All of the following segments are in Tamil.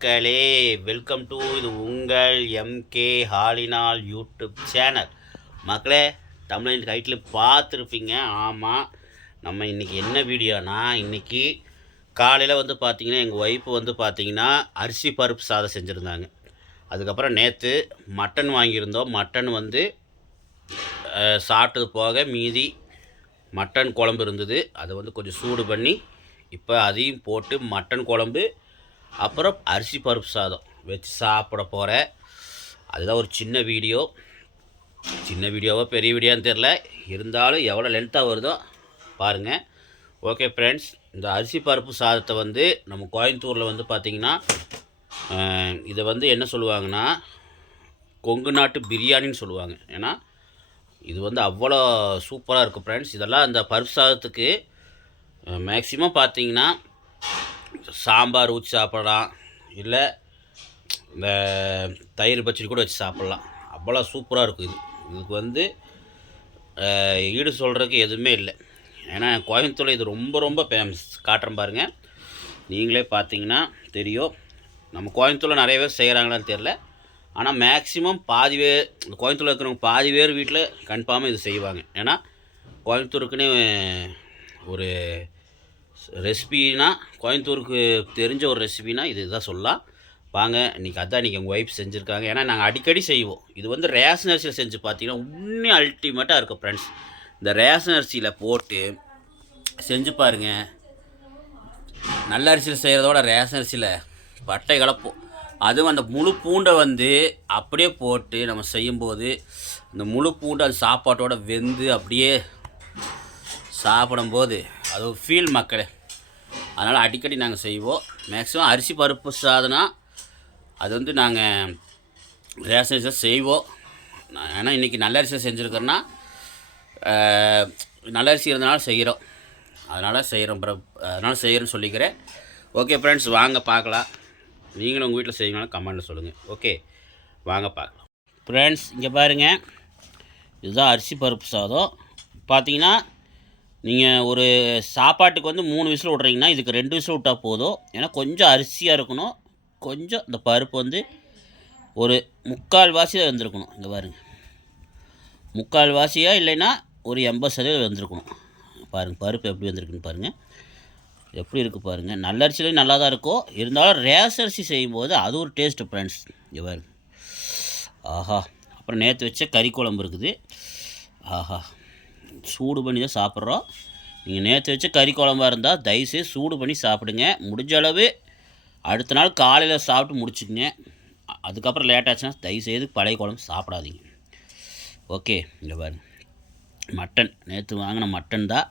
மக்களே, வெல்கம் டு இது உங்கள் எம்கே ஹாலினால் யூடியூப் சேனல். மக்களே, தமிழின் டைட்டில் பார்த்துருப்பீங்க. ஆமாம், நம்ம இன்றைக்கி என்ன வீடியோனா, இன்றைக்கி காலையில் வந்து பார்த்திங்கன்னா எங்கள் ஒய்ஃபு வந்து பார்த்திங்கன்னா அரிசி பருப்பு சாதம் செஞ்சுருந்தாங்க. அதுக்கப்புறம் நேற்று மட்டன் வாங்கியிருந்தோம். மட்டன் வந்து சாப்பிட்டது போக மீதி மட்டன் குழம்பு இருந்தது. அதை வந்து கொஞ்சம் சூடு பண்ணி இப்போ அதையும் போட்டு மட்டன் குழம்பு அப்புறம் அரிசி பருப்பு சாதம் வச்சு சாப்பிட போகிறேன். அதுதான் ஒரு சின்ன வீடியோவோ பெரிய வீடியோன்னு தெரில, இருந்தாலும் எவ்வளோ லென்த்தாக வருதோ பாருங்கள். ஓகே ஃப்ரெண்ட்ஸ், இந்த அரிசி பருப்பு சாதத்தை வந்து நம்ம கோயம்புத்தூரில் வந்து பார்த்திங்கன்னா இதை வந்து என்ன சொல்லுவாங்கன்னா கொங்கு நாட்டு பிரியாணின்னு சொல்லுவாங்க. ஏன்னா இது வந்து அவ்வளோ சூப்பராக இருக்கும் ஃப்ரெண்ட்ஸ். இதெல்லாம் அந்த பருப்பு சாதத்துக்கு மேக்ஸிமம் பார்த்திங்கன்னா சாம்பார் ஊற்றி சாப்பிட்லாம், இல்லை இந்த தயிர் பச்சடி கூட வச்சு சாப்பிட்லாம். அவ்வளோ சூப்பராக இருக்கும். இதுக்கு வந்து ஈடு சொல்கிறதுக்கு எதுவுமே இல்லை. ஏன்னா கோயம்புத்தூரில் இது ரொம்ப ரொம்ப ஃபேமஸ். காட்டுறேன் பாருங்கள், நீங்களே பார்த்தீங்கன்னா தெரியும். நம்ம கோயம்புத்தூரில் நிறைய பேர் செய்கிறாங்களான்னு தெரில, ஆனால் மேக்ஸிமம் பாதி பேர் இந்த கோயம்புத்தூரில் இருக்கிறவங்க பாதி பேர் வீட்டில் கன்ஃபார்மாக இது செய்வாங்க. ஏன்னா கோயம்புத்தூருக்குன்னு ஒரு ரெசிபினா, கோயம்புத்தூருக்கு தெரிஞ்ச ஒரு ரெசிபினா இதுதான் சொல்லலாம். வாங்க, இன்றைக்கி எங்கள் ஒய்ஃப் செஞ்சுருக்காங்க. ஏன்னா நாங்கள் அடிக்கடி செய்வோம். இது வந்து ரேஷன் அரிசியில் செஞ்சு பார்த்தீங்கன்னா இன்னும் அல்டிமேட்டாக இருக்கும் ஃப்ரெண்ட்ஸ். இந்த ரேஷன் அரிசியில் போட்டு செஞ்சு பாருங்கள். நல்ல அரிசியில் செய்கிறதோட ரேஷன் அரிசியில் பட்டை கலப்போம். அதுவும் அந்த முழு பூண்டை வந்து அப்படியே போட்டு நம்ம செய்யும்போது அந்த முழு பூண்டை அந்த சாப்பாட்டோட வெந்து அப்படியே சாப்பிடும்போது அது ஒரு ஃபீல் மக்களே. அதனால் அடிக்கடி நாங்கள் செய்வோம். மேக்ஸிமம் அரிசி பருப்பு சாதனா அது வந்து நாங்கள் ரேஷன் அரிசியில் செய்வோம். ஏன்னா இன்றைக்கி நல்ல அரிசியில் செஞ்சுருக்கோன்னா நல்ல அரிசி இருந்தனால செய்கிறோம். அதனால் செய்கிறேன்னு சொல்லிக்கிறேன். ஓகே ஃப்ரெண்ட்ஸ், வாங்க பார்க்கலாம். நீங்களும் உங்கள் வீட்டில் செய்வீங்கனாலும் கமெண்டில் சொல்லுங்கள். ஓகே, வாங்க பார்க்கலாம். ஃப்ரெண்ட்ஸ், இங்கே பாருங்கள், இதுதான் அரிசி பருப்பு சாதம். பார்த்தீங்கன்னா நீங்கள் ஒரு சாப்பாட்டுக்கு வந்து 3 விசில் விட்றீங்கன்னா இதுக்கு 2 விசில் விட்டால் போதும். ஏன்னா கொஞ்சம் அரிசியாக இருக்கணும், கொஞ்சம் இந்த பருப்பு வந்து ஒரு 3/4 வாசியாக வெந்திருக்கணும். இங்கே பாருங்கள், 3/4 வாசியாக இல்லைன்னா ஒரு 80% வெந்திருக்கணும். பாருங்கள் பருப்பு எப்படி வந்திருக்குன்னு பாருங்கள், எப்படி இருக்குது பாருங்கள். நல்ல அரிசிலையும் நல்லா தான் இருக்கும், இருந்தாலும் ரேஷன் அரிசி செய்யும்போது அது ஒரு டேஸ்ட்டு ஃப்ரெண்ட்ஸ். இங்கே பாருங்கள், ஆஹா. அப்புறம் நேற்று வச்ச கறி குழம்பு இருக்குது. ஆஹா, சூடு பண்ணி தான் சாப்பிட்றோம். நீங்கள் நேற்று வச்ச கறி குழம்பாக இருந்தால் தயவுசெய்து சூடு பண்ணி சாப்பிடுங்க. முடிஞ்ச அளவு அடுத்த நாள் காலையில் சாப்பிட்டு முடிச்சுக்குங்க. அதுக்கப்புறம் லேட் ஆச்சுன்னா தயவுசெய்து பழைய குழம்பு சாப்பிடாதீங்க. ஓகே, இங்கே பாருங்கள், மட்டன் நேற்று வாங்கின மட்டன் தான்.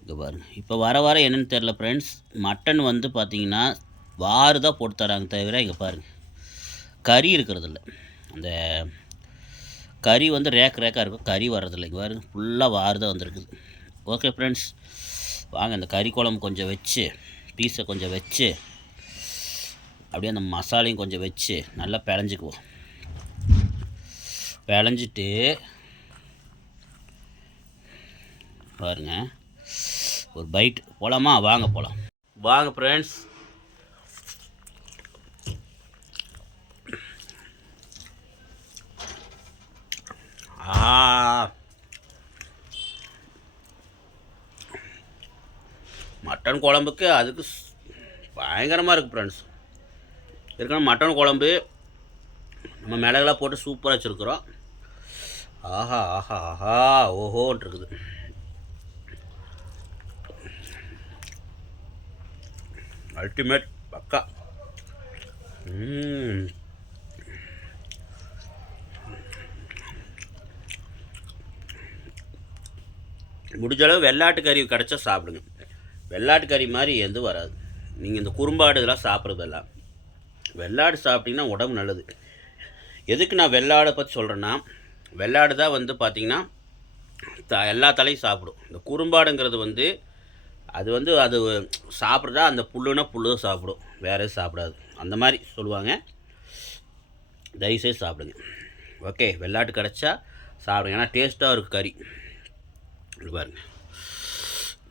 இங்கே பாருங்கள், இப்போ வர என்னென்னு தெரில ஃப்ரெண்ட்ஸ். மட்டன் வந்து பார்த்திங்கன்னா வாறு தான் போட்டு தராங்க தவிர இங்கே பாருங்கள் கறி இருக்கிறதில்ல. அந்த கறி வந்து ரேக்காக இருக்கும், கறி வர்றதில்லை. இங்கே பாருங்கள், ஃபுல்லாக வாறு தான் வந்திருக்குது. ஓகே ஃப்ரெண்ட்ஸ், வாங்க இந்த கறி குழம்பு கொஞ்சம் வச்சு, பீஸை கொஞ்சம் வச்சு, அப்படியே அந்த மசாலையும் கொஞ்சம் வச்சு நல்லா பிழைஞ்சிக்குவோம். பிழைஞ்சிட்டு பாருங்கள், ஒரு பைட் போகலாமா? வாங்க போகலாம். வாங்க ஃப்ரெண்ட்ஸ், மட்டன் குழம்புக்கு அதுக்கு பயங்கரமாக இருக்குது ஃப்ரெண்ட்ஸ். இருக்கணும் மட்டன் குழம்பு நம்ம மிளகெல்லாம் போட்டு சூப்பராக வச்சுருக்குறோம். ஆஹா ஆஹா ஆஹா ஓஹோன்ட்டு இருக்குது. அல்டிமேட் பக்கா. முடிஞ்சளவு வெள்ளாட்டு கறி கிடச்சா சாப்பிடுங்க. வெள்ளாட்டு கறி மாதிரி எதுவும் வராது. நீங்கள் இந்த குறும்பாடு இதெல்லாம் சாப்பிட்றதெல்லாம் வெள்ளாடு சாப்பிட்டிங்கன்னா உடம்பு நல்லது. எதுக்கு நான் வெள்ளாடை பற்றி சொல்கிறேன்னா, வெள்ளாடு தான் வந்து பார்த்திங்கன்னா எல்லா தலையும் சாப்பிடும். இந்த குறும்பாடுங்கிறது வந்து அது சாப்பிட்றதா அந்த புல்லுனா புல்லு தான் சாப்பிடும், வேறு எதுவும் சாப்பிடாது. அந்த மாதிரி சொல்லுவாங்க. தயவுசெய்து சாப்பிடுங்க. ஓகே, வெள்ளாட்டு கிடச்சா சாப்பிடுங்க. ஏன்னா டேஸ்ட்டாக இருக்குது கறி. பாருங்கள்,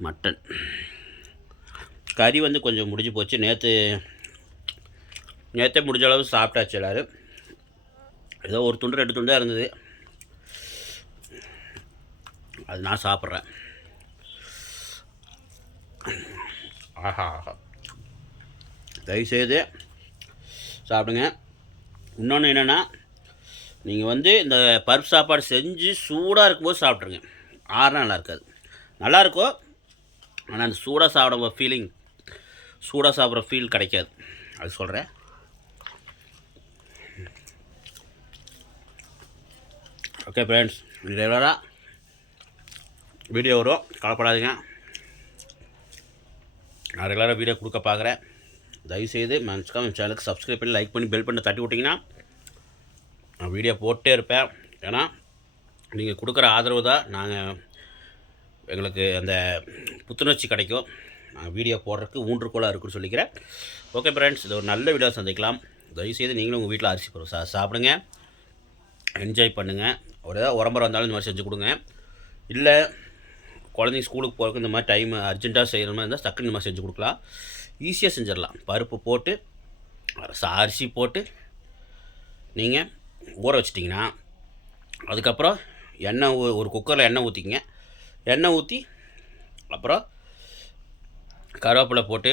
மட்டன் கறி வந்து கொஞ்சம் முடிஞ்சு போச்சு. நேற்று நேற்றே முடிஞ்ச அளவு சாப்பிட்டாச்சு எல்லோரும். ஏதோ ஒரு துண்டு 2 துண்டாக இருந்தது, அது நான் சாப்பிட்றேன். ஆஹா, தயவுசெய்து சாப்பிடுங்க. இன்னொன்று என்னென்னா, நீங்கள் இந்த பருப்பு சாப்பாடு செஞ்சு சூடாக இருக்கும்போது சாப்பிட்ருங்க. ஆறுனா நல்லா இருக்காது. நல்லாயிருக்கும், ஆனால் அந்த சூடாக சாப்பிட ஃபீலிங், சூடாக சாப்பிட்ற ஃபீல் கிடைக்காது. அது சொல்கிறேன். ஓகே ஃப்ரெண்ட்ஸ், ரெகுலராக வீடியோ வரும், கவலைப்படாதீங்க. நான் ரெகுலராக வீடியோ கொடுக்க பார்க்குறேன். தயவுசெய்து மறக்காம என் சேனலுக்கு சப்ஸ்கிரைப் பண்ணி லைக் பண்ணி பெல் பண்ணி தட்டி விட்டிங்கன்னா நான் வீடியோ போட்டே இருப்பேன். ஏன்னா நீங்கள் கொடுக்குற ஆதரவு தான் எங்களுக்கு அந்த புத்துணர்ச்சி கிடைக்கும். நான் வீடியோ போடுறதுக்கு ஊன்றுகோலாக இருக்குன்னு சொல்லிக்கிறேன். ஓகே ஃப்ரெண்ட்ஸ், இது ஒரு நல்ல வீடியோ சந்திக்கலாம். தயவுசெய்து நீங்களும் உங்கள் வீட்டில் அரிசி பருப்பு சாப்பிடுங்க, என்ஜாய் பண்ணுங்கள். ஒரு ஏதாவது உடம்புற வந்தாலும் இந்த மாதிரி செஞ்சு கொடுங்க. இல்லை குழந்தைங்க ஸ்கூலுக்கு போகிறதுக்கு இந்த மாதிரி டைம் அர்ஜென்ட்டாக செய்கிற மாதிரி இருந்தால் டக்குன்னு இந்த மாதிரி செஞ்சு கொடுக்கலாம். ஈஸியாக செஞ்சிடலாம். பருப்பு போட்டு அரிசி போட்டு நீங்கள் ஊற வச்சிட்டிங்கன்னா, அதுக்கப்புறம் எண்ணெய் ஒரு குக்கரில் எண்ணெய் ஊற்றிக்கிங்க. எண்ணெய் ஊற்றி அப்புறம் கருவேப்பிலை போட்டு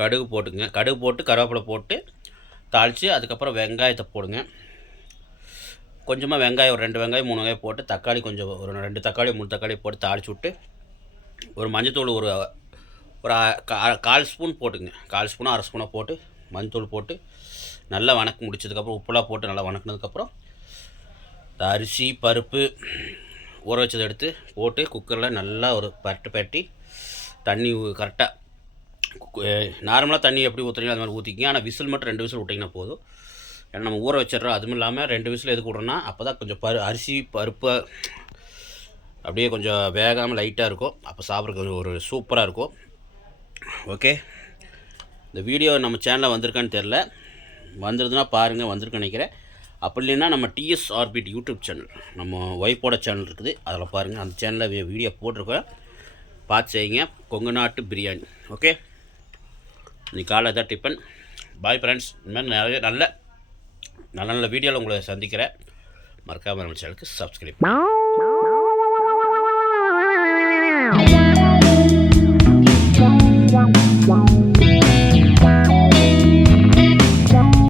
கடுகு போட்டுங்க. கடுகு போட்டு கருவேப்பிலை போட்டு தாளித்து அதுக்கப்புறம் வெங்காயத்தை போடுங்க. கொஞ்சமாக வெங்காயம், ஒரு 2 வெங்காயம் 3 வெங்காயம் போட்டு, தக்காளி கொஞ்சம் ஒரு 2 தக்காளி 3 தக்காளி போட்டு தாளித்து விட்டு, ஒரு மஞ்சத்தூள் ஒரு 1/4 ஸ்பூன் போட்டுங்க. 1/4 ஸ்பூனோ 1/2 ஸ்பூனோ போட்டு மஞ்சத்தூள் போட்டு நல்லா வணக்கி முடிச்சதுக்கப்புறம் உப்புலாம் போட்டு நல்லா வணக்கினதுக்கப்புறம் அரிசி பருப்பு ஊற வச்சதை எடுத்து போட்டு குக்கரில் நல்லா ஒரு பரட்டி தண்ணி கரெக்டாக நார்மலாக தண்ணி எப்படி ஊற்றுறீங்களோ அது மாதிரி ஊற்றிக்கிங்க. ஆனால் விசில் மட்டும் 2 விசில் விட்டிங்கன்னா போதும். ஏன்னா நம்ம ஊற வச்சிடறோம். அதுவும் இல்லாமல் 2 விசில் எதுக்கு விட்றோன்னா அப்போ தான் கொஞ்சம் அரிசி பருப்பு அப்படியே கொஞ்சம் வேகாமல் லைட்டாக இருக்கும். அப்போ சாப்பிட்றதுக்கு ஒரு சூப்பராக இருக்கும். ஓகே, இந்த வீடியோ நம்ம சேனலில் வந்திருக்கான்னு தெரில, வந்துருதுன்னா பாருங்கள், வந்திருக்குன்னு நினைக்கிறேன். அப்படி இல்லைன்னா நம்ம டிஎஸ் ஆர்பிட் யூடியூப் சேனல், நம்ம ஒய்ஃபோட சேனல் இருக்குது, அதில் பாருங்கள். அந்த சேனலில் வீடியோ போட்டிருக்கேன், பார்த்து செய்யுங்க. கொங்கு நாட்டு பிரியாணி. ஓகே, இன்னைக்கு காலை தான் டிஃபன். Bye friends. இந்த மாதிரி நிறைய நல்ல நல்ல வீடியோவில் உங்களை சந்திக்கிறேன். மறக்காமல் நம்ம சேனலுக்கு சப்ஸ்கிரைப்